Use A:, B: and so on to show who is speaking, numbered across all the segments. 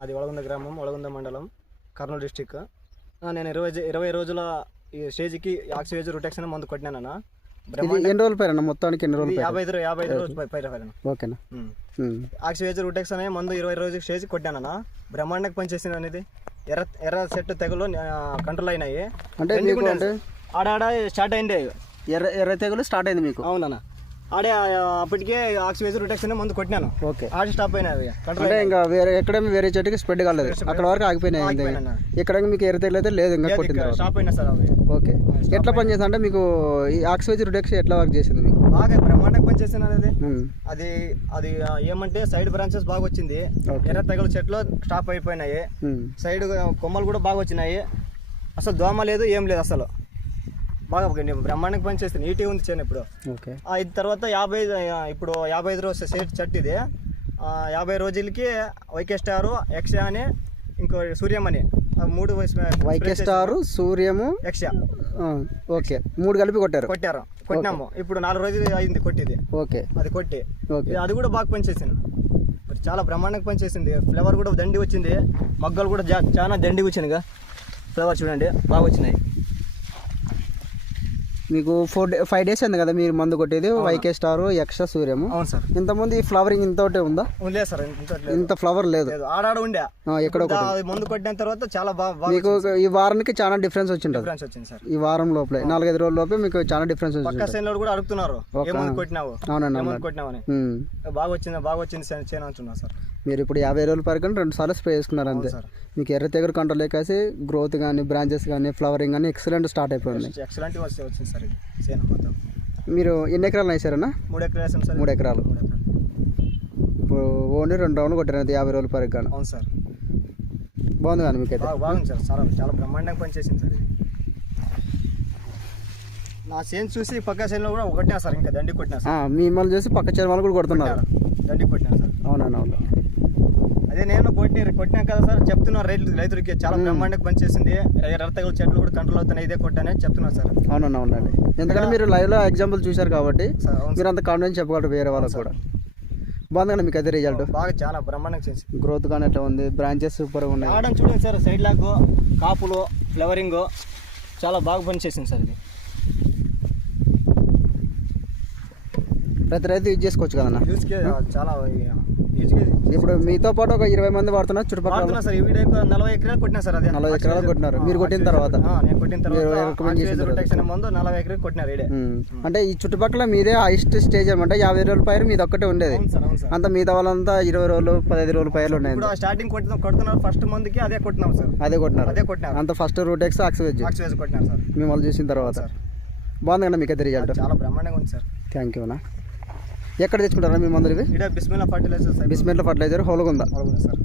A: అది ఒలగుంద గ్రామం ఒలగుంద మండలం కర్నూలు డిస్టిక్ నేను ఇరవై ఇరవై రోజుల ఈ స్టేజ్కి ఆక్సివేజ్ రొటెక్షన్ మందు కొట్టినానన్న
B: ఎన్ని రోజులు పైన మొత్తానికి ఎన్ని రోజులు
A: యాభై ఐదు యాభై ఐదు రోజులు పై- పైన పైన
B: ఓకేనా.
A: ఆక్సివేజ్ రొటెక్షన్ అనే మందు ఇరవై రోజులు స్టేజ్ కొట్టానన్న బ్రహ్మాండకు పనిచేసింది అనేది ఎర్ర ఎర్ర సెట్ తెగులు కంట్రోల్ అయినాయి.
B: అంటే
A: ఆడాడ స్టార్ట్ అయింది.
B: ఎర్ర ఎర్ర తెగులు స్టార్ట్ అయింది మీకు?
A: అవునన్న. ఆడే అప్పటికే ఆక్సివేజ్ రొటెక్షన్ మందు కొట్టినాను.
B: ఓకే.
A: ఆడ స్టాప్ అయినది
B: అంటే ఇంకా వేరే ఎక్కడేమి వేరే చెట్టుకి స్ప్రెడ్ కాలేదు. అక్కడ వరకు ఆగిపోయినాయి. ఇక్కడ మీకు ఎర్ర తెగులు అయితే లేదు ఇంకా తర్వాత.
A: స్టాప్ అయినా సార్ అవి.
B: ఓకే. ఎట్లా పనిచేస్తుంది అంటే మీకు ఈ ఆక్సివేజ్ రిడక్షన్ ఎట్లా వర్క్ చేసింది మీకు?
A: బాగా బ్రహ్మాండంగా
B: ఉమ్.
A: అది అది ఆ, ఏమంటే సైడ్ బ్రాంచెస్ బాగా వచ్చింది. ఎర్ర తెగల చెట్లు స్టాప్ అయిపోయినాయి. సైడ్ కొమ్మలు కూడా బాగా వచ్చినాయి. అసలు దోమ లేదు ఏం లేదు అసలు. బాగా బ్రహ్మాండంగా పనిచేస్తుంది నీట్గా ఉంది చేను ఇప్పుడు.
B: ఓకే.
A: ఇది తర్వాత యాభై ఇప్పుడు యాభై ఐదు రోజు సెట్ చెట్టు ఇది. ఆ, యాభై రోజులకి వైకే స్టారు ఎక్సా అని ఇంకో సూర్యం అని. మూడు
B: వైకే స్టార్ సూర్యము ఆ, ఓకే. మూడు కలిపి కొట్టారు.
A: కొట్టారు. కొట్టినాము. ఇప్పుడు నాలుగు రోజులు అయింది కొట్టిది.
B: ఓకే.
A: అది కొట్టి. అది కూడా బాగా పనిచేసింది మరి చాలా బ్రహ్మాండంగా పనిచేసింది ఫ్లేవర్ కూడా దండి వచ్చింది. మగ్గలు కూడా చాలా దండి వచ్చిందిగా ఫ్లేవర్ చూడండి బాగా వచ్చినాయి.
B: మీకు ఫోర్ డే ఫైవ్ డేస్ అయింది కదా మీరు మందు కొట్టేది వైకే స్టార్ యక్ష సూర్యము
A: అవును సార్.
B: ఇంతమంది ఈ ఫ్లవరింగ్ ఇంత ఒకటే ఉందా?
A: లేదు సార్ ఇంత
B: ఫ్లవర్ లేదు.
A: ఆడాడ ఉండే.
B: ఎక్కడో
A: మందు కొట్టిన తర్వాత చాలా బాగా
B: మీకు ఈ వారానికి చాలా డిఫరెన్స్ వచ్చింటుంది
A: డిఫరెన్స్ వచ్చింది సార్.
B: ఈ వారం లోపలే నాలుగైదు రోజుల లోపే మీకు చాలా డిఫరెన్స్
A: పక్క
B: వచ్చింటుంది
A: సైన్లో కూడా అడుగుతున్నారు కొట్టినావు
B: అవునండి.
A: బాగా వచ్చింది బాగా వచ్చింది చేను సార్.
B: మీరు ఇప్పుడు యాభై రోజుల పరకని రెండు సార్లు స్ప్రే చేసుకున్నారు అంతే.
A: సార్.
B: మీకు ఎర్ర తెగరు కంట్రోల్ లేకేసి గ్రోత్ కానీ బ్రాంచెస్ కానీ ఫ్లవరింగ్ కానీ ఎక్సలెంట్ స్టార్ట్ అయిపోయింది.
A: ఎక్సలెంట్ వచ్చి వచ్చింది సార్
B: మీరు ఎన్ని ఎకరాలు వేసారన్నా?
A: మూడు ఎకరాలు సార్.
B: మూడు ఎకరాలు. ఇప్పుడు ఓన్లీ రెండు రౌండ్లు కొట్టారు యాభై రోజుల పరకు కానీ
A: అవును సార్.
B: బాగుంది కానీ మీకైతే?
A: బాగా బాగుంది సార్ చాలా చాలా బ్రహ్మాండంగా పనిచేసింది సార్ ఇది. నా చేను చూసి పక్క చేనులో కూడా ఒకటే సార్ ఇంకా దండి కొట్టినా సార్.
B: మిమ్మల్ని చూసి పక్క చర్మాలు కూడా కొడుతున్నారు.
A: దండి కొట్టినా సార్.
B: అవునండి అవును
A: అదే నేను కొట్టి కొట్టినా కదా సార్. చెప్తున్నారు రైతు రైతులకి చాలా బ్రహ్మాండంగా పనిచేసింది రక్తగల చెట్లు కూడా కంట్రోల్ అవుతున్నాయి. ఇదే కొట్టానే చెప్తున్నారు సార్.
B: అవునండి అవునండి. ఎందుకంటే మీరు లైవ్లో ఎగ్జాంపుల్ చూశారు కాబట్టి మీరు అంత కాన్ఫిడెన్స్ చెప్పగలరు వేరే వాళ్ళకి కూడా. బాగుంది కానీ మీకు అయితే రిజల్ట్
A: బాగా చాలా బ్రహ్మాండంగా చేసింది.
B: గ్రోత్ కానీ ఎట్లా ఉంది? బ్రాంచెస్ సూపర్గా ఉన్నాయి.
A: ఆడని చూడండి సార్ సైడ్ లాగ్ కాపులు ఫ్లవరింగ్ చాలా బాగా పనిచేసింది సార్ ఇది.
B: ప్రతి రైతు యూజ్ చేసుకోవచ్చు కదన్నా?
A: యూజ్కి చాలా
B: ఇప్పుడు మీతో పాటు ఒక ఇరవై మంది వాడుతున్నారు చుట్టుపక్కల
A: సార్. వీడియో నలభై ఎకరాలు కొట్టినా సార్ అదే.
B: నలభై ఎకరాలు కొట్టినారు. మీరు కొట్టిన తర్వాత?
A: నేను కొట్టిన ముందు నలభై ఎకరాలు కొట్టినారు.
B: అంటే ఈ చుట్టుపక్కల మీదే హైస్ట్ స్టేజ్ అనమాట యాభై రోజుల పైరు మీది ఒక్కటే ఉండేది. అంత మిగతా వాళ్ళంతా ఇరవై రోజులు పదహైదు రోజుల పైర్లు ఉన్నాయి
A: స్టార్టింగ్ కొట్టిన కొడుతున్నారు ఫస్ట్ మంత్కి అదే కొట్టినాం సార్.
B: అదే కొట్టినారు.
A: అదే కొట్టినారు.
B: అంత ఫస్ట్ రూటెక్స్ ఆక్సివేజ్
A: ఆక్సిజన్ కొట్టినారు సార్.
B: మిమ్మల్ని చూసిన తర్వాత. బాగుంది కదా మీకు రిజల్ట్?
A: చాలా బ్రహ్మాండంగా ఉంది సార్.
B: థ్యాంక్ యూ అన్న. ఎక్కడ తెచ్చుకుంటారా మీ మందులు ఇవి
A: బిస్మిల్లా ఫర్టిలైజర్
B: హోల్గుందా?
A: సార్.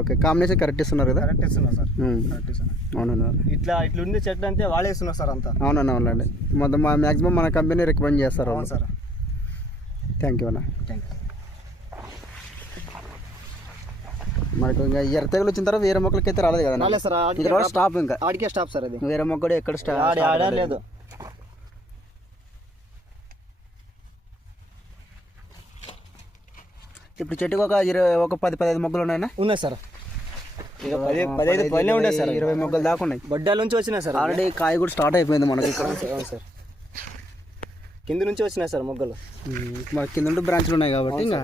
B: ఓకే కాంబినేషన్ కరెక్ట్ ఇస్తున్నారు కదా?
A: కరెక్ట్ ఇస్తున్నారు సార్. కరెక్ట్ ఇస్తున్నారు
B: అవునండి
A: ఇట్లా ఇట్లా ఉంది చెట్లు అంటే వాళ్ళే ఇస్తున్నారు సార్ అంతా.
B: అవునండి అవునండి మొత్తం మా మ్యాక్సిమం మన కంపెనీ రికమెండ్ చేస్తారు
A: అవును సార్.
B: థ్యాంక్ యూ అన్న.
A: థ్యాంక్ యూ
B: మనకు ఇంకా ఎర్ర తెగులు వచ్చిన తర్వాత వేరే మొక్కలకి అయితే రాలేదు కదా
A: రాలేదు సార్.
B: స్టాప్ ఇంకా.
A: ఆడికే స్టాప్ సార్ అది
B: వేరే మొక్క కూడా ఎక్కడ స్టాప్
A: లేదు.
B: ఇప్పుడు చెట్టుకు ఒక ఇరవై ఒక పది పదిహేను మొక్కలు ఉన్నాయన్నా?
A: ఉన్నాయి సార్. ఇక పది పైన ఉండే సార్.
B: ఇరవై మొక్కలు దాకా ఉన్నాయి.
A: బొడ్డాల నుంచి వచ్చినాయి సార్.
B: ఆల్రెడీ కాయ కూడా స్టార్ట్ అయిపోయింది మనకి ఇక్కడ.
A: అవును సార్ కింద నుంచి వచ్చినాయి సార్ మొగ్గలు.
B: కింద నుండి బ్రాంచ్లు ఉన్నాయి కాబట్టి ఇంకా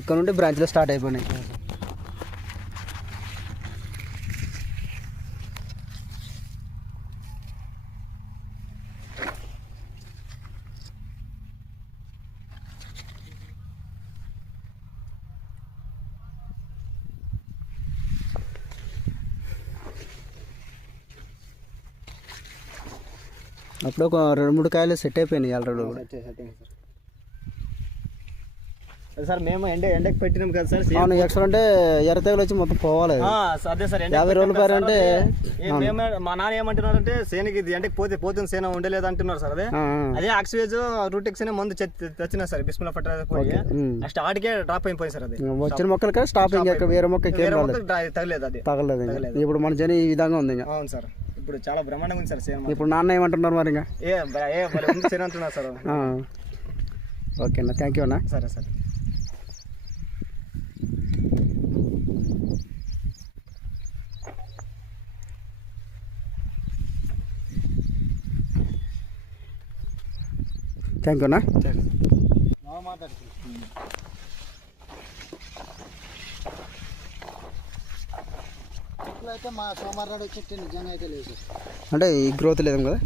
B: ఇక్కడ నుండి బ్రాంచ్లు స్టార్ట్ అయిపోయినాయి. అప్పుడు ఒక రెండు మూడు కాయలు సెట్ అయిపోయినాయి ఆల్రెడీ కూడా.
A: సార్. మేము ఎండ ఎండకి పెట్టినాం కదా సార్
B: అవును ఎక్స్ట్రా అంటే ఎర్ర తెగులు వచ్చి మొత్తం పోవాలి అది.
A: సార్
B: యాభై రోజులు పైన
A: కదా
B: అంటే
A: మా నాన్న ఏమంటున్నారంటే సేనకి ఇది ఎండకి పోతే పోతుంది సేన ఉండలేదు అంటున్నారు సార్ అదే. అదే ఆక్సివేజ్ రూటెక్స్ అనే మందు తెచ్చినా సార్ బిస్మిల్లా ఫర్టిలైజర్. నెక్స్ట్ ఆడికే డ్రాప్ అయిపోయింది సార్ అది.
B: వచ్చిన మొక్కలకి స్టాప్ వేరే మొక్కకి
A: డ్రా- తగలేదు అది.
B: తగలేదు ఇప్పుడు మన జని ఈ విధంగా ఉంది
A: అవును సార్. ఇప్పుడు చాలా బ్రహ్మాండంగా ఉంది సార్ సినిమా
B: ఇప్పుడు నాన్న ఏమంటున్నారు మరి ఇంకా
A: ఏ బ- ఏ భలే ఉంది సినిమా అంటున్నారు సార్
B: ఓకే అన్న థ్యాంక్ యూ అన్న
A: సరే సరే
B: థ్యాంక్ యూ అన్న
C: అయితే మా సోమవారం చెట్టు నిజంగా అయితే లేదు
B: అంటే ఈ గ్రోత్ లేదు కదా?